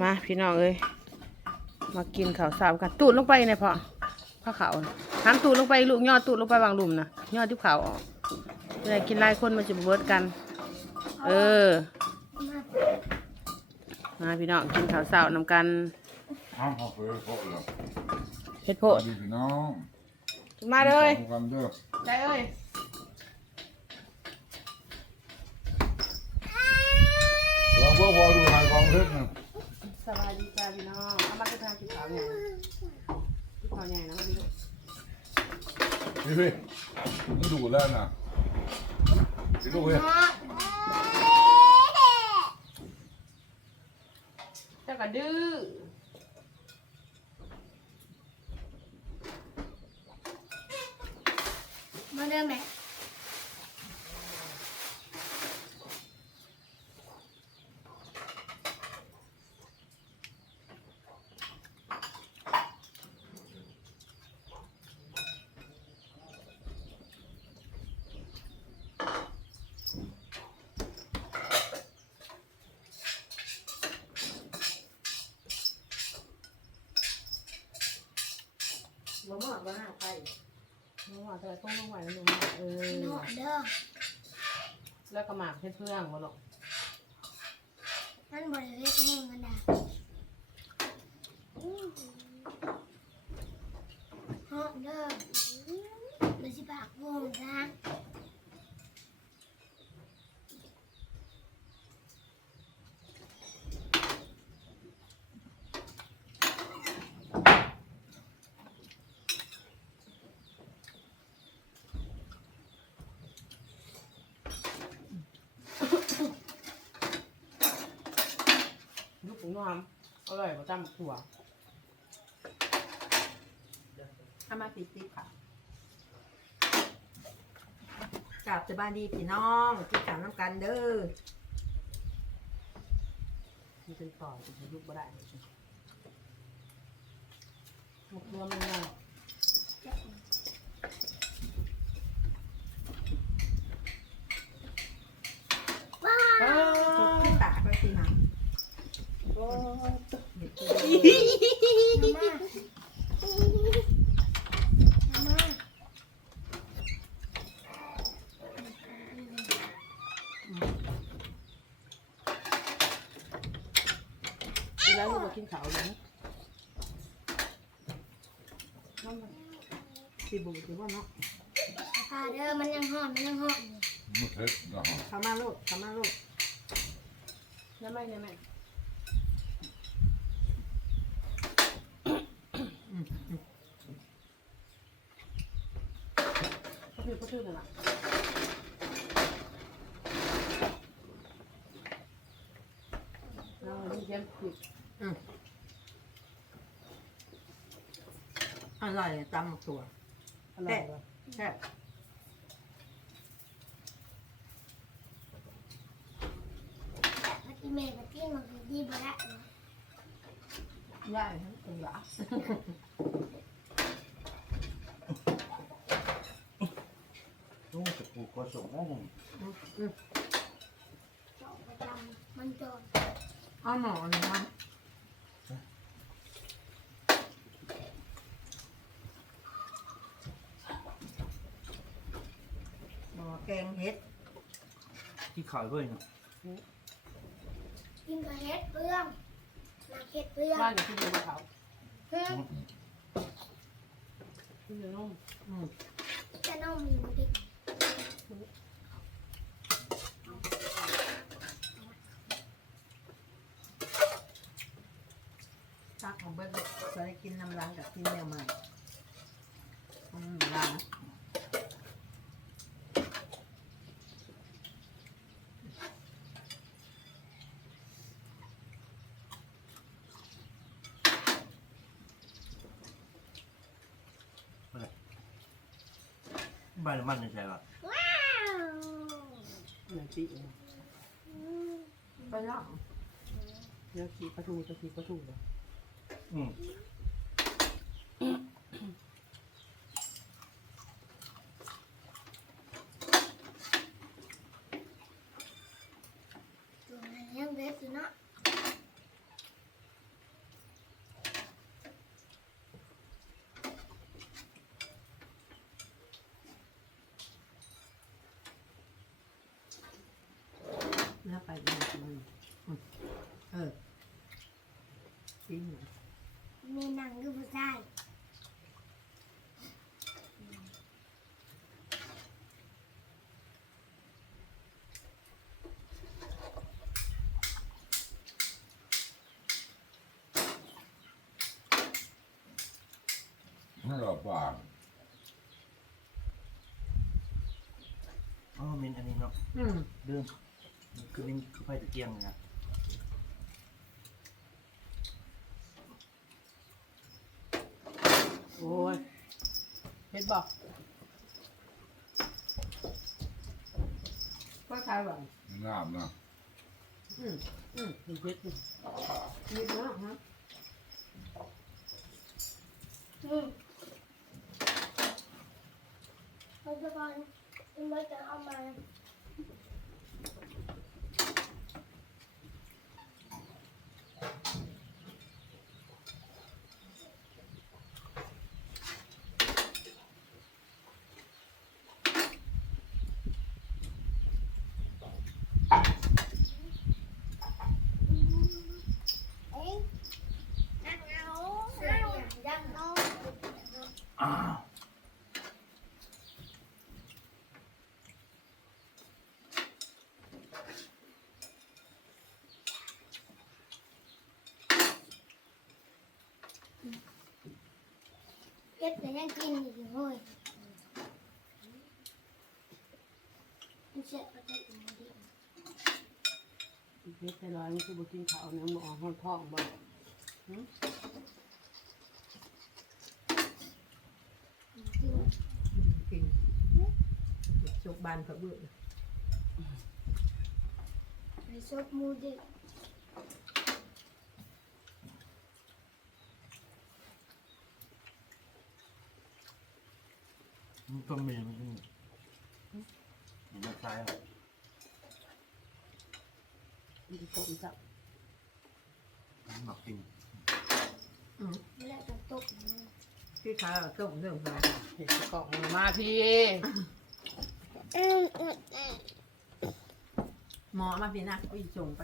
มาพี่น้องเอ้ยมากินข้าวสามกันตูดลงไปเนี่ยพอผ้าขาวน่ะหันตูดลงไปลูกย่อตูดลงไปวางหลุมนะย่อที่ขาวออกจะได้กินลายคนมันจะบ่เบิดกัน เออมาพี่น้องกินข้าวสาวนำกันห้ามเพราะเหรอเฮ็ดโพดพี่น้องมาเลยทำกันเด้อใจเอ้ยเราก็พอดูหายความเท็จนะ สบายดีจ้าพี่น้องเอามากินข้าวกินข้าวใหญ่กินข้าวใหญ่นะมาพี่ลูกนี่พี่มันดูแล้วนะพี่ลูกเฮ้ยเจ้าก็ดื้อมาเดิมไหม อดมาหาไปมาหมอดแต่ต้องลงไหวแล้วลงมาเออนอนเด้อแล้วก็หมากเพื่อนเพื่อนมาหรอกนั่นบริเวณแห้งกันนะนอนเด้อเดี๋ยวสิปากวงซะ ยุบขอ งน้ำอร่อยกว่าจ้ำถั่วถ้ามาติดติดค่ะกราบสบายดีพี่น้องกินข้าวน้ำกันเด้อมันเป็นต่อจะยุบไม่ได้หมกรวมเลยนะว้าจุดที่ปากก็สิค่ะ มามาทีแล้วลูกมากินข้าวเลยน้ำมันสิบุสิว่าเนาะพาเด้อมันยังห่อนมันยังห่อนอยู่มันเท็จนะฮะเข้ามาลูกเข้ามาลูกน้ำไม่น้ำไม่ ก็คือก็คือนั่นแหละเราเยี่ยมผิดอร่อยตำหมกตัวอร่อยว่ะแซ่บพัดอีเมลพัดที่มันคือดีบ่ได้เนาะได้ทั้งตัว ต้องจะปลูก ผสมได้ไงเจาะประจำมันโดนเอาหน่อนี่นะหน่อแกงเห็ดที่ขายด้วยเนาะกินกับเห็ดเปลืองมาเห็ดเปลืองบ้านอยู่ที่เดียวกับเขาเฮ้ยที่เดียวนุ่มอืม จะน้องมีมันดิ ซักของเบิร์ดจะได้กินน้ำล้างกับกินแนวใหม่อืมล้าง ใบละมันในใจว่ะว้าวเหนือจีเองไปล่างเนื้อจีปลาทูปลาทูปลาทูเลย อืม ตัวนั้นยังเวฟอยู่เนาะ ไปอีกมันอืมเออจริงเหรอมีหนังคือผู้ชายไม่หรอกป่าอ๋อมินอันนี้เนาะอืมลืม คือมินคือไฟตะเกียงเลยนะโอ้ยเฮ็ดบอกก็ทายหวังงามนะอืมอืมเฮ็ดเฮ็ดนี่นิดเนาะฮะอืมเอาไปก่อนไม่จะเอามา เอ้ยนั่งเอาเสียงดังเอา อ้าว เก็บแต่ยังกินอยู่เฮ้ยมันเสียประเทศอื่นดีเฮ็ดไปร้อยมันคือบ่กินข้าวเนี่ยมันออกห้องท้องบ่อืมกินสุกบานเขาเบื่อ ไปซบมูดิมั นต้นมีมันนี่อยู่ด้านซ้ายอะมันสิต้มจับมันหมักกินอืมแล้วก็ตกมันที่ขายเอาต้มเรื่องของเฮ็ดกล่องมาพี่อืมอืมอืมหมอมาพี่นะเอาอีส่งไป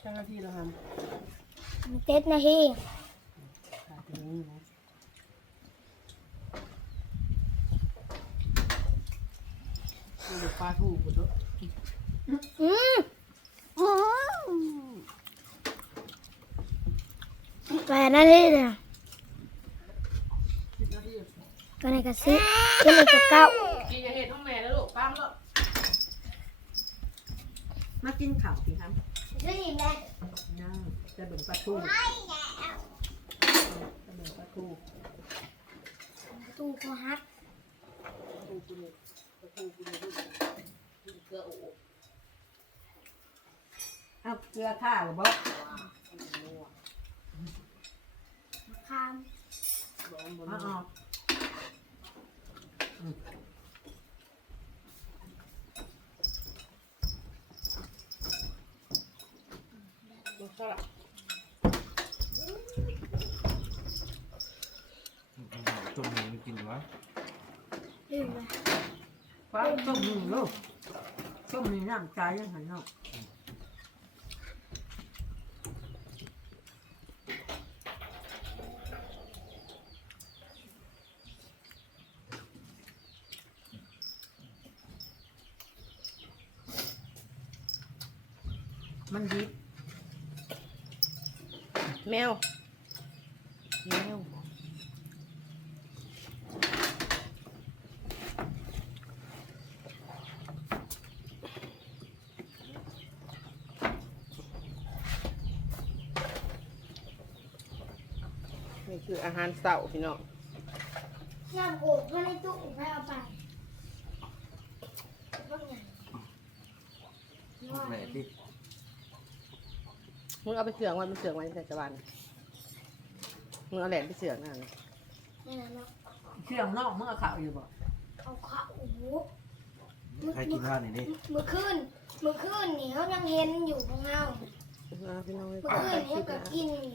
เจ้าหน้าที่เราทเจ็ดนาทีำขาดตรงนี้นะมันเป็นปลาทูกดด้วอืมอืมแปดนาทีเนี่ยสิบนาทีก็ในกระซิบก็ในกระเก้ากินอย่าเห็ดน้องแม่นะลูกปั้มแล้วมากินข้าวสิครับด้ยินไหมย่งจะเบิ่งปลาทูจะเบิ่งปลาทูตู้ก็ฮักทูกูเนี่ยทูกูเนี่ยดูเกลือโอ้เอาเกลือข้าวหรือบ่ามบอกบอาออกบอกสลับต้นมีมันกินวะลืมไหม ฟ้าต้มหนึ่งลูกต้มหนึ่งน้ำใจยังไงเนาะมันดิบแมว นี่คืออาหารเสาร์พี่น้องน้ำโขกก็ในตู้ไปเอาไปบ้างไงแม่ที่มึงเอาไปเสืองไว้มันเสืองไว้ในสวรรค์มึงเอาแหลนไปเสืองนั่นน่ะนี่นะเนาะเครื่องนอกเมื่อข่าวอยู่บ่เอาข้าวโอ้โหใครกินข้าวนี่ดิเมื่อคืนเมื่อคืนนี่เขายังเห็นอยู่ของเราพี่น้องไปเมื่อก่อนคืนคลิเขาก็กิน